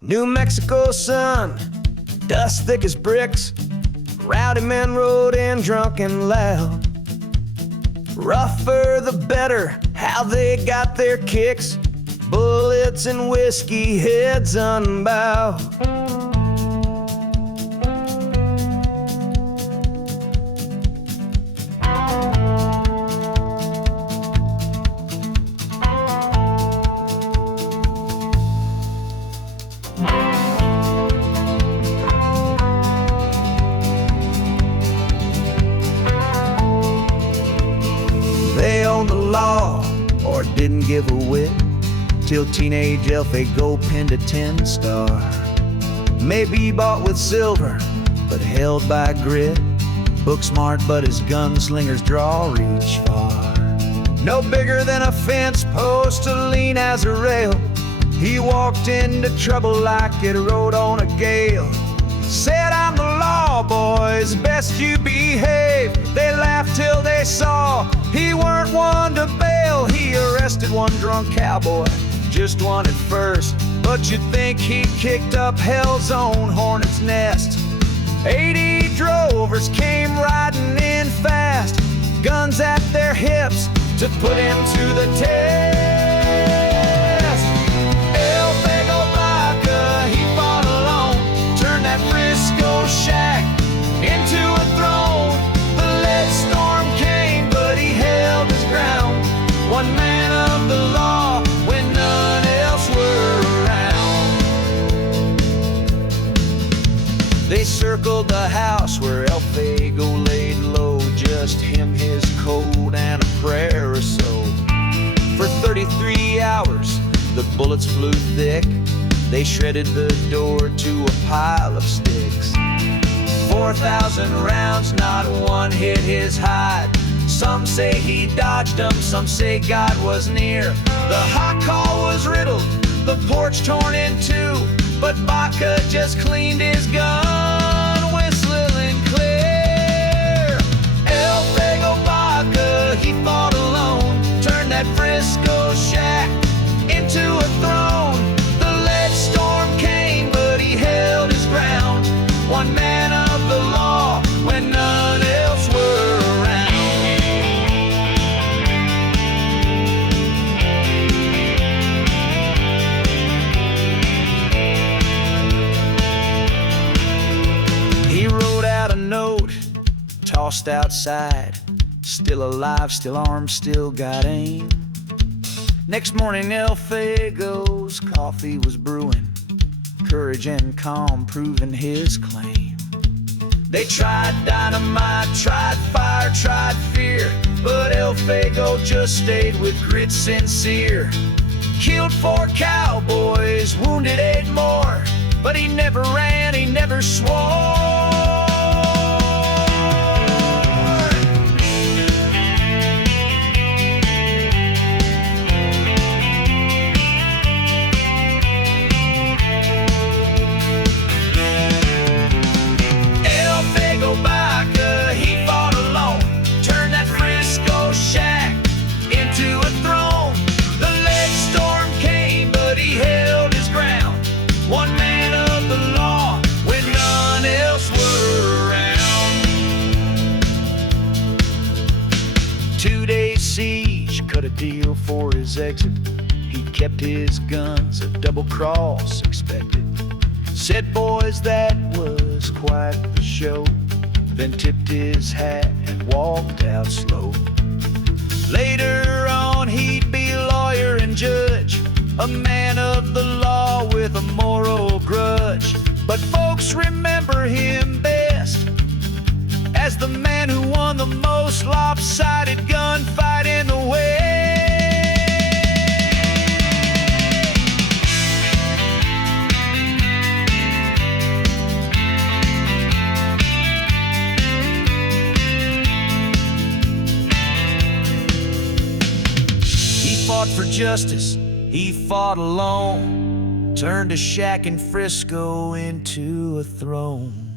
New Mexico sun, dust thick as bricks. Rowdy men rode in drunk and loud. Rougher the better, how they got their kicks. Bullets and whiskey, heads unbowed. They owned the law, or didn't give a whit, till teenage Elfego pinned a 10-star. Maybe bought with silver, but held by grit. Book smart, but his gunslingers draw reach far. No bigger than a fence post to lean as a rail. He walked into trouble like it rode on a gale. Said, "I'm the law, boys, best you behave." They laughed till they saw he weren't one to bail. He arrested one drunk cowboy, just one at first, but you'd think he kicked up hell's own hornet's nest. 80 drovers came riding in fast, guns at their hips to put him to the test. Elfego Baca, he fought alone, turned that Frisco shack into a throne. The lead storm came, but he held his ground. One man of the law when none else were around. They circled the house where Elfego laid low, just him, his coat, and a prayer or so. For 33 hours, the bullets flew thick. They shredded the door to a pile of sticks. 4,000 rounds, not one hit his hide. Some say he dodged them, some say God was near. The hot call was riddled, the porch torn in two, but Baca just cleaned his gun, whistling clear. Elfego Baca, he fought alone, turned that Frisco shack into a throne. The lead storm came, but he held his ground. One man of the law when none else were around. He wrote out a note, tossed outside. Still alive, still armed, still got aim. Next morning, Elfego's coffee was brewing, courage and calm proving his claim. They tried dynamite, tried fire, tried fear, but Elfego just stayed with grit sincere. Killed 4 cowboys, wounded 8 more, but he never ran, he never swore. Elfego Baca, he fought alone, turned that Frisco shack into a throne. The lead storm came, but he held his ground. One man of the law when none else were around. 2 days siege, cut a deal for his exit. He kept his guns, a double cross expected. Said, "Boys, that was quite the show." Then tipped his hat and walked out slow. Later on he'd be lawyer and judge, a man of the law with a moral grudge. But folks remember him best as the man who won the most lopsided gunfight in the West. He fought for justice, he fought alone, turned a shack in Frisco into a throne.